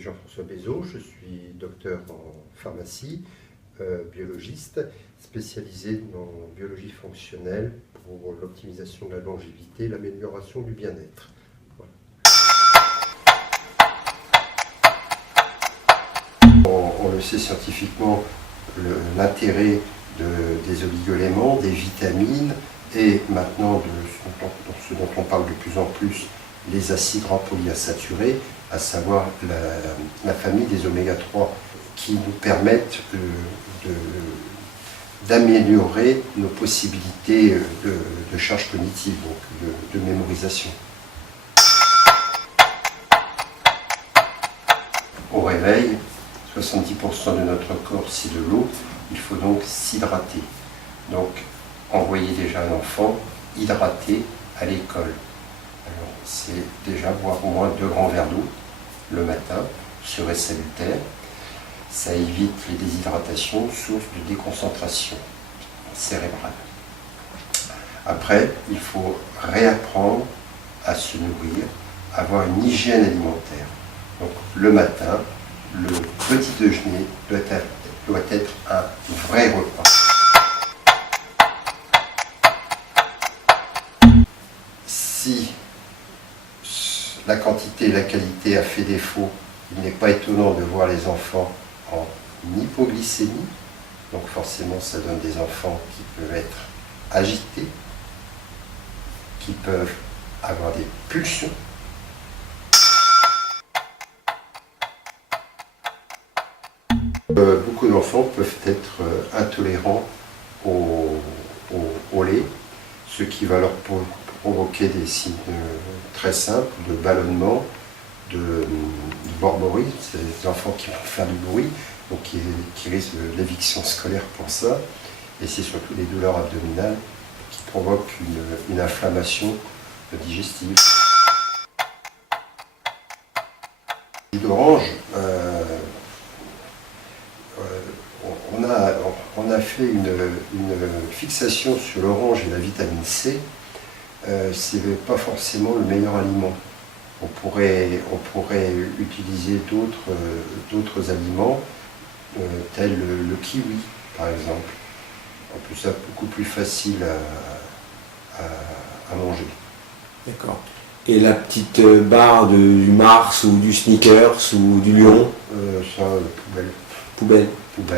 m'appelle Jean-François Bézot, je suis docteur en pharmacie, biologiste, spécialisé en biologie fonctionnelle pour l'optimisation de la longévité et l'amélioration du bien-être. Voilà. On le sait scientifiquement, l'intérêt des oligoéléments, des vitamines et maintenant de ce dont on parle de plus en plus, les acides gras polyinsaturés, à savoir la famille des oméga 3 qui nous permettent d'améliorer nos possibilités de charge cognitive, donc de mémorisation. Au réveil, 70% de notre corps c'est de l'eau, il faut donc s'hydrater. Donc envoyer déjà un enfant hydraté à l'école. Alors c'est déjà boire au moins 2 grands verres d'eau le matin, serait salutaire. Ça évite les déshydratations, source de déconcentration cérébrale. Après, il faut réapprendre à se nourrir, avoir une hygiène alimentaire. Donc le matin, le petit déjeuner doit être un vrai repas. Si la quantité et la qualité a fait défaut, il n'est pas étonnant de voir les enfants en hypoglycémie. Donc forcément, ça donne des enfants qui peuvent être agités, qui peuvent avoir des pulsions. Beaucoup d'enfants peuvent être intolérants au lait, ce qui va leur provoquer des signes très simples de ballonnement, de borborée, c'est des enfants qui vont faire du bruit, donc qui risquent l'éviction scolaire pour ça, et c'est surtout des douleurs abdominales qui provoquent une inflammation digestive. Le jus d'orange, on a fait une fixation sur l'orange et la vitamine C. C'est pas forcément le meilleur aliment. On pourrait utiliser d'autres aliments, tels le kiwi, par exemple. En plus, ça beaucoup plus facile à manger. D'accord. Et la petite barre du Mars ou du Snickers ou du Lion Ça, poubelle. Poubelle.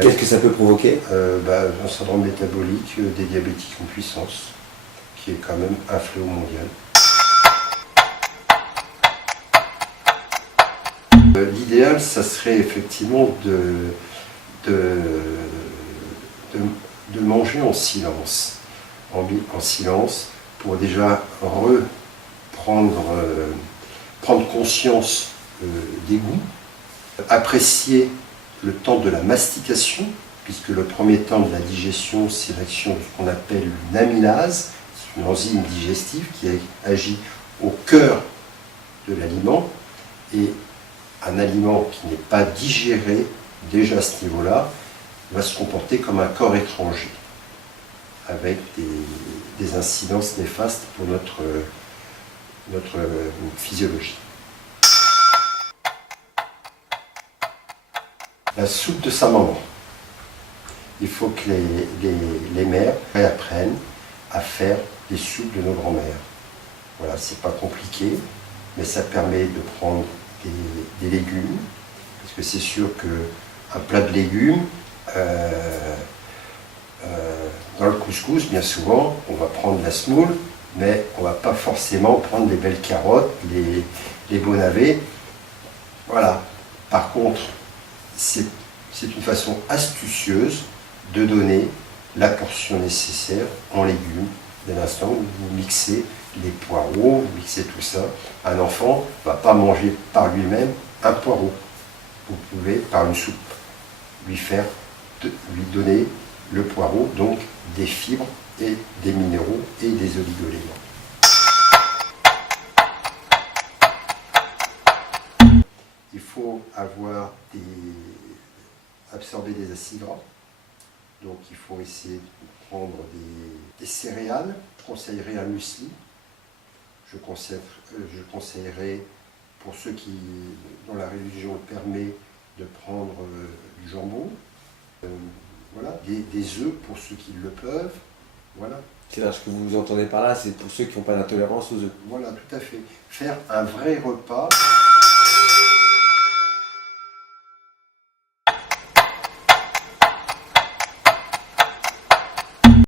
Qu'est-ce que ça peut provoquer Un syndrome métabolique des diabétiques en puissance, qui est quand même un fléau mondial. L'idéal, ça serait effectivement de manger en silence, pour déjà prendre conscience des goûts, apprécier le temps de la mastication, puisque le premier temps de la digestion, c'est l'action de ce qu'on appelle une amylase, c'est une enzyme digestive qui agit au cœur de l'aliment, et un aliment qui n'est pas digéré, déjà à ce niveau-là, va se comporter comme un corps étranger, avec des incidences néfastes pour notre physiologie. La soupe de sa maman. Il faut que les mères réapprennent à faire des soupes de nos grands-mères. Voilà, c'est pas compliqué, mais ça permet de prendre des légumes, parce que c'est sûr qu'un plat de légumes, dans le couscous, bien souvent, on va prendre la semoule, mais on ne va pas forcément prendre les belles carottes, les beaux navets. Voilà. Par contre, c'est une façon astucieuse de donner la portion nécessaire en légumes dès l'instant où vous mixez les poireaux, vous mixez tout ça. Un enfant ne va pas manger par lui-même un poireau. Vous pouvez, par une soupe, lui donner le poireau, donc des fibres et des minéraux et des oligo-éléments. Il faut absorber des acides gras. Donc il faut essayer de prendre des céréales. Je conseillerais un muesli. Je conseillerais pour ceux dont la religion permet de prendre du jambon. Voilà, des œufs pour ceux qui le peuvent. Voilà. C'est-à-dire, ce que vous entendez par là, c'est pour ceux qui n'ont pas d'intolérance aux œufs. Voilà, tout à fait. Faire un vrai repas